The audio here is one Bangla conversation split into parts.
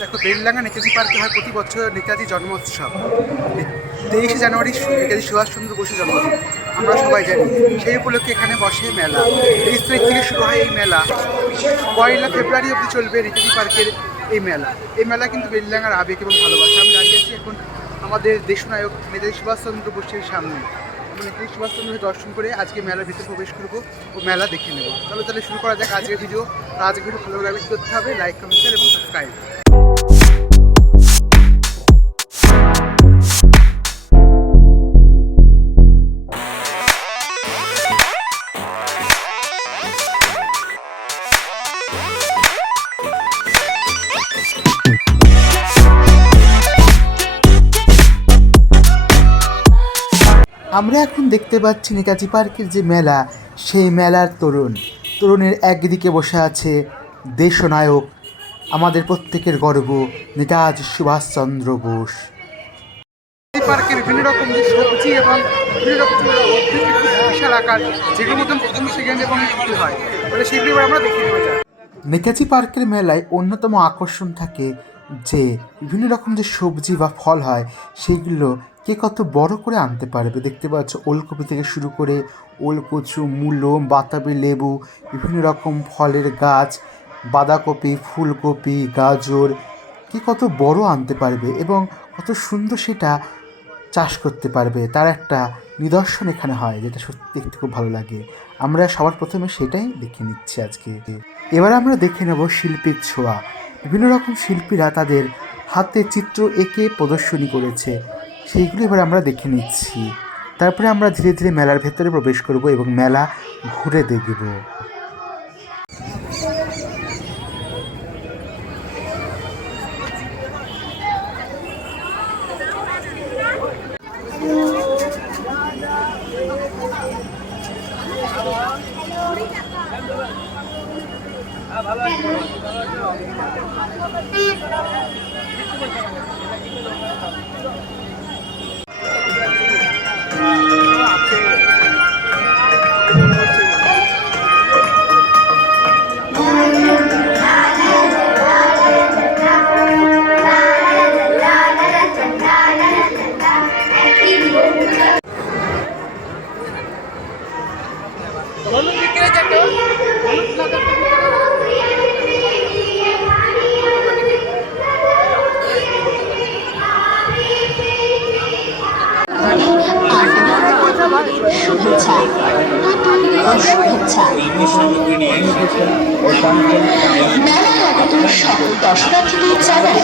দেখো বেলডাঙ্গা নেতাজি পার্কে হয় প্রতি বছর নেতাজি জন্মোৎসব। তেইশে জানুয়ারি নেতাজি সুভাষচন্দ্র বসুর জন্মদিন। আমরা সবাই জানি। সেই উপলক্ষে এখানে বসে মেলা। তেইশ তারিখ থেকে শুরু হয় এই মেলা। পয়লা ফেব্রুয়ারি অবধি চলবে নেতাজি পার্কের এই মেলা। এই মেলা কিন্তু বেলডাঙ্গার আবেগ এবং ভালোবাসা। আমি দাঁড়িয়ে আছি এখন আমাদের দেশনায়ক নেতাজি সুভাষচন্দ্র বসুর সামনে। নেতাজি সুভাষচন্দ্রের দর্শন করে আজকে মেলার ভিতরে প্রবেশ করব ও মেলা দেখে নেব। চলো তাহলে শুরু করা যাক আজকের ভিডিও। আর আজকের ভিডিও ভালো লাগলে করতে হবে লাইক কমেন্ট এবং সাবস্ক্রাইব আমরা এখন দেখতে পাচ্ছি নেতাজি পার্কের যে মেলা সেই মেলার তরুণ। তরুণের একদিকে বসে আছে দেশনায়ক আমাদের প্রত্যেকের গর্ব নেতাজি সুভাষচন্দ্র বোস। পার্কে বিভিন্ন রকম যে সবজি এবং বিভিন্ন রকম বিশাল আকার যেগুলোর মধ্যে প্রথম সেকেন্ড এবং হয়। তাহলে সেগুলি আমরা দেখে নেওয়া যায় নেতাজি পার্কের মেলায় অন্যতম আকর্ষণ থাকে যে বিভিন্ন রকম যে সবজি বা ফল হয় সেগুলো কে কত বড় করে আনতে পারবে? দেখতে পাচ্ছ, ওলকপি থেকে শুরু করে ওলকচু, মূলো, বাতাবি, লেবু, বিভিন্ন রকম ফলের গাছ, বাঁধাকপি, ফুলকপি, গাজর, কে কত বড় আনতে পারবে এবং কত সুন্দর সেটা চাষ করতে পারবে? তার একটা নিদর্শন এখানে হয়, যেটা সত্যি দেখতে খুব ভালো লাগে। আমরা সবার প্রথমে সেটাই দেখে নিচ্ছি আজকে। এবার আমরা দেখে নেব শিল্পীর ছোঁয়া। বিভিন্ন রকম শিল্পীরা তাদের হাতে চিত্র এঁকে প্রদর্শনী করেছে। সেইগুলো এবার আমরা দেখে নিচ্ছি। তারপরে আমরা ধীরে ধীরে মেলার ভেতরে প্রবেশ করব এবং মেলা ঘুরে দেখব। শুভেচ্ছা নতুন শুভেচ্ছা মেলায় আগত সকল দর্শনার্থীদের জানাই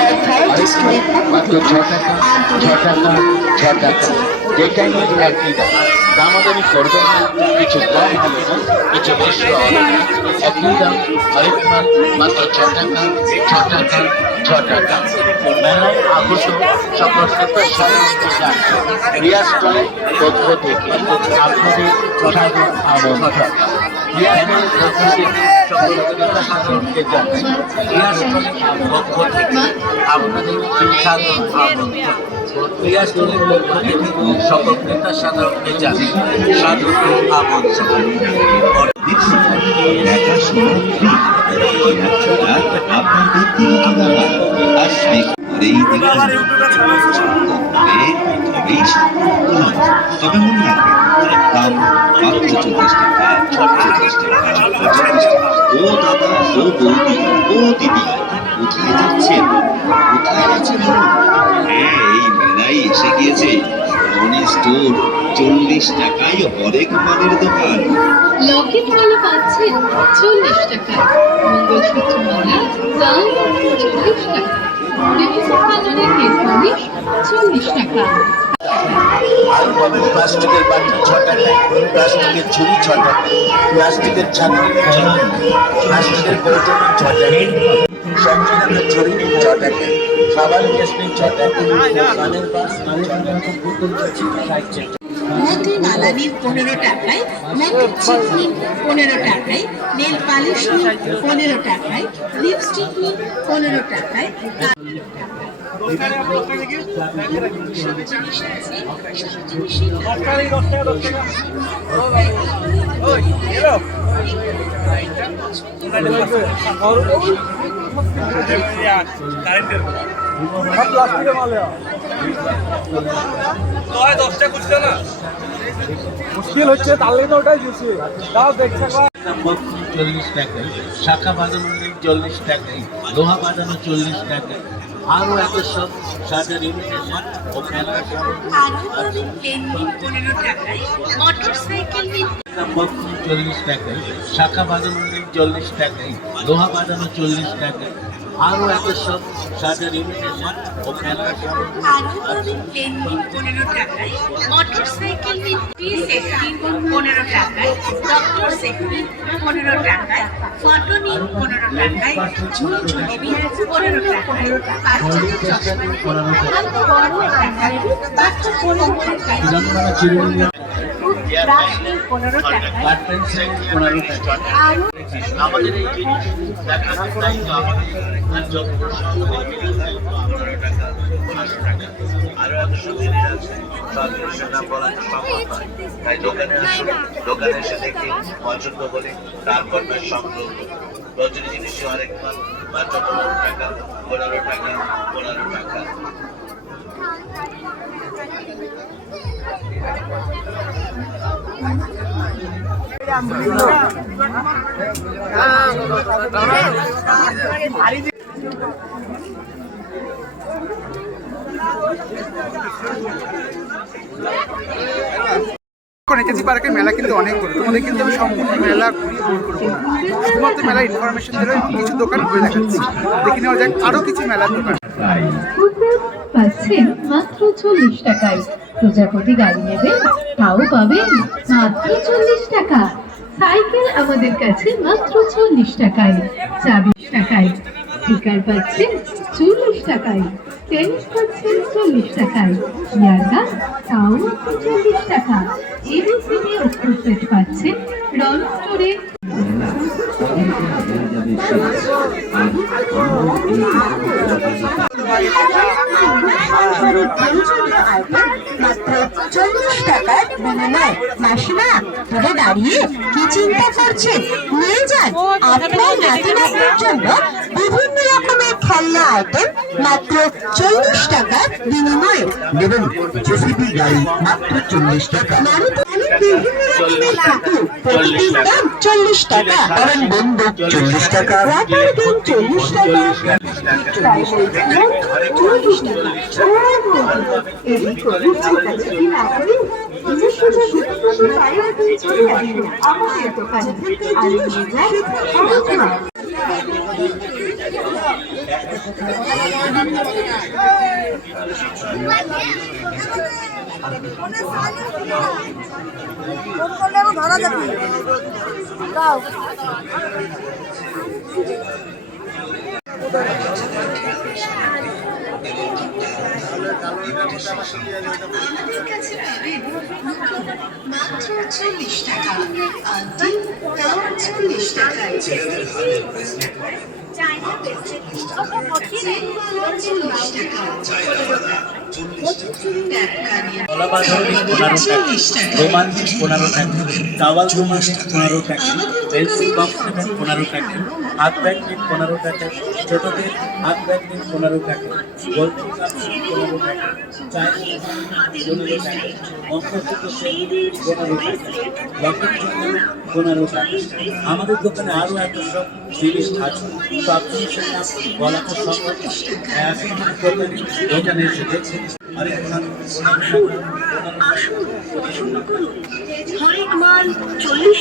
আর ভ্যারাইটি স্টোরের পক্ষ মাত্র ছ টাকা ছ টাকা ছ টাকা, যেটাই নিয়ে একই দাম দামাদামি করবেন না, কিছু কম হবে না, কিছু বেশি হবে একই দাম হরেক মাল মাত্র ছ টাকা ছ টাকা ছ টাকা। মেলায় আগত সকল পেপার সাধারণত যান রিয়া স্টলের পক্ষ থেকে আপনাদের স্বাগত পক্ষ থেকে আপনাদের রিয়া স্টলের পক্ষ সাধারণকে জানাই স্বাগত আমন্ত্রণ তবে মনে রাখবেন দাম মাত্র চল্লিশ টাকা রনি চল্লিশ টাকায় হরেক মালের দোকান। লকেট মালা পাচ্ছেন চল্লিশ টাকা মঙ্গলসূত্র মালা দাম চল্লিশ টাকা। বিভিন্ন কালারের নেল পলিশ চল্লিশ টাকা। আলু পাবেন প্লাস্টিকের বাটি ছ টাকায় প্লাস্টিকের ছুরি ছ টাকা প্লাস্টিকের ছাকনি ছ টাকা প্লাস্টিকের কৌটনি ছ টাকায় সবজির ছুরি ছ টাকায় খাবার কেসনি ছ টাকায় কানের বাস মতি মালা নিন পনেরো টাকায় মতি চিপ পনেরো টাকায় নেল পালিশ নিন পনেরো টাকায় লিপস্টিক নিন পনেরো টাকায় মুশকিল হচ্ছে তার লেগে ওটাই দিয়েছি। তাও দেখছে চল্লিশ টাকায় শাখা নেই চল্লিশ টাকায় লোহা বাঁধানো চল্লিশ টাকায় আরও এত সব ও খেলার সাইকেল নিন চল্লিশ শাখা বাঁধানো নেই চল্লিশ টাকায় লোহা বাঁধানো চল্লিশ টাকায় আরও এত সব সাজার ইমিটেশন ও খেলার আলু পাবেন প্লেন নিন পনেরো টাকায় মোটর সাইকেল পনেরো টাকায় ডক্টর সেট পনেরো টাকায় ফটো নিন পনেরো টাকায় পনেরো টাকায় বাচ্চাদের চশমা নিন পনেরো টাকায় বাচ্চা পনেরো টাকায়। পনেরো টাকা আমাদের এই জিনিস দেখানোর দায়িত্ব আমাদের আর যত সকলের মিলে দায়িত্ব পনেরো টাকা পনেরো টাকা আরও এত জিনিস আছে জিনিসের নাম বলা সম্ভব নয় তাই দোকানে আসুন দোকানে এসে দেখি পছন্দ করে তারপর সংগ্রহ রজনী জিনিস আরেক মাত্র পনেরো টাকা পনেরো টাকা পনেরো টাকা এখন পার্কের মেলা কিন্তু অনেক বড়। তোমাদের কিন্তু আমি সম্পূর্ণ মেলা ঘুরিয়ে করব না। মেলা ইনফরমেশন দিলে কিছু দোকান ঘুরে দেখাচ্ছি। দেখে নেওয়া যাক কিছু মেলার দোকান। পাচ্ছেন মাত্র চল্লিশ টাকায়। প্রজাপতি গাড়ি নেবেন তাও পাবেন মাত্র চল্লিশ টাকা। সাইকেল আমাদের কাছে মাত্র চল্লিশ টাকায়। চাবিশ টাকায়। স্টিকার পাচ্ছেন চল্লিশ টাকায়। টেনিস পাচ্ছেন চল্লিশ টাকায়। ইয়ারগা তাও মাত্র চল্লিশ টাকা এবিসিডি অক্ষর সেট পাচ্ছেন রন স্টোরে। মাত্র চল্লিশ টাকার বিনিময় মাসিমা ধরে দাঁড়িয়ে কি চিন্তা করছেন? নিয়ে যান। আপনার নাতি নাতনির জন্য বিভিন্ন রকমের খেলনা আইটেম মাত্র চল্লিশ টাকার বিনিময়ে। নেবেন জেসিবি গাড়ি মাত্র চল্লিশ টাকা। চল্লিশ টাকা। কারণ বন্দুক চল্লিশ টাকা। রাবার গেম চল্লিশ টাকা। চল্লিশ টাকা। এদিক ওদিক ছোটাছুটি না চলে আসুন আমাদের। মাত্র চল্লিশ টাকা আন্টি তাও চল্লিশ টাকায় পনেরো টাকা টাওয়াল রোমান্স পনেরো টাকা পেন্সিল বক্স নেবেন পনেরো টাকা হাত ব্যাগ নিন পনেরো টাকা ছোটদের হাত ব্যাগ নিন পনেরো কাপ নিন পনেরো চায়ের পনেরো টাকা আমাদের দোকানে আরও এত সব জিনিস আছে সব জিনিসের নাম বলা তো সম্ভব দোকানে এসে দেখছেন আসুন পছন্দ করুন হরেক মাল চল্লিশ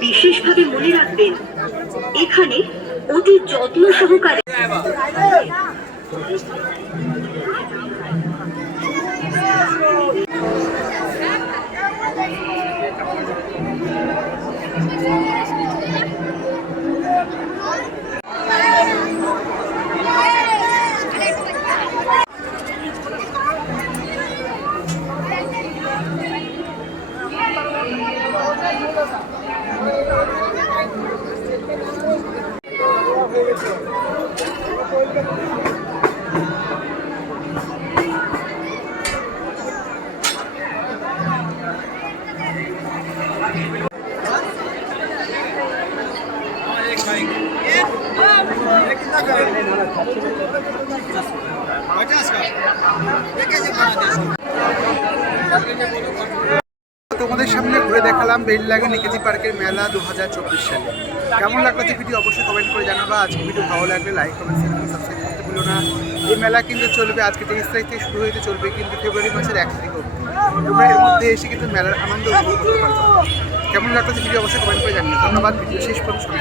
বিশেষভাবে মনে রাখবেন এখানে অতি যত্ন সহকারে সামনে ঘুরে দেখালাম বেল লাগে নিকেজি পার্কের মেলা দু হাজার চব্বিশ সালে। কেমন লাগল যে ভিডিও অবশ্যই কমেন্ট করে জানাবা। আজকে ভিডিও ভালো লাগলে লাইক কমেন্ট শেয়ার সাবস্ক্রাইব করতে ভুলো না। এই মেলা কিন্তু চলবে, আজকে তেইশ তারিখ থেকে শুরু হতে চলবে কিন্তু ফেব্রুয়ারি মাসের এক তারিখ অবধি। তোমরা এর মধ্যে এসে কিন্তু মেলার আনন্দ উপভোগ করতে পারবে। কেমন লাগল যে ভিডিও অবশ্যই কমেন্ট করে জানিয়ে ধন্যবাদ, ভিডিও শেষ পর্যন্ত।